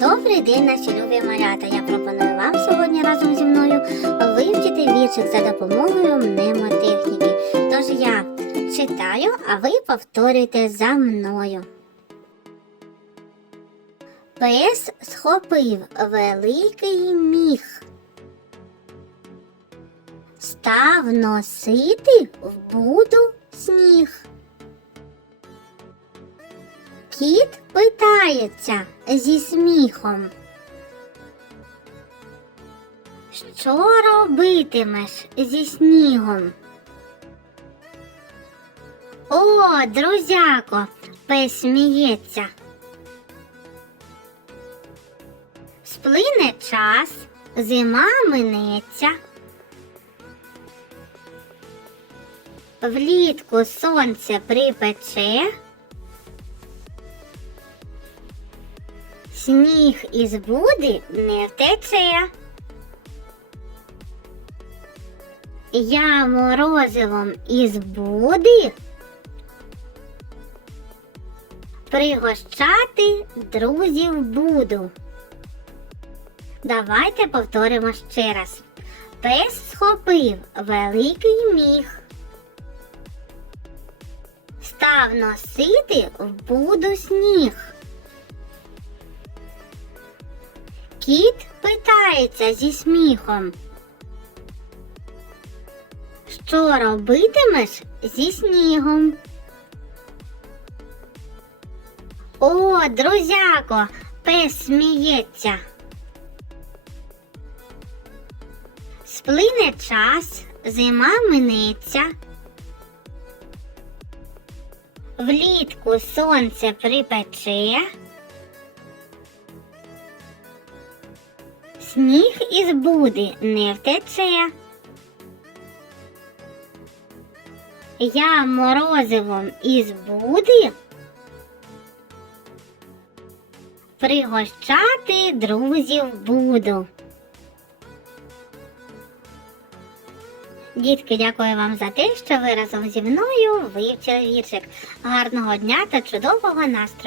Добрий день, наші любі малята! Я пропоную вам сьогодні разом зі мною вивчити віршик за допомогою мнемотехніки. Тож я читаю, а ви повторюйте за мною. Пес схопив великий міх. Став носити в буду сніг. Кіт питається зі сміхом. Що робитимеш зі снігом? О, друзяко, пес сміється. Сплине час, зима минеться. Влітку сонце припече. Сніг із буди не втече. Я морозивом із буди пригощати друзів буду. Давайте повторимо ще раз. Пес схопив великий міх. Став носити в буду сніг. Кіт питається зі сміхом. Що робитимеш зі снігом? О, друзяко, пес сміється. Сплине час, зима минеться. Влітку сонце припече. Сніг із буди не втече. Я морозивом із буди пригощати друзів буду. Дітки, дякую вам за те, що ви разом зі мною вивчили віршик. Гарного дня та чудового настрою!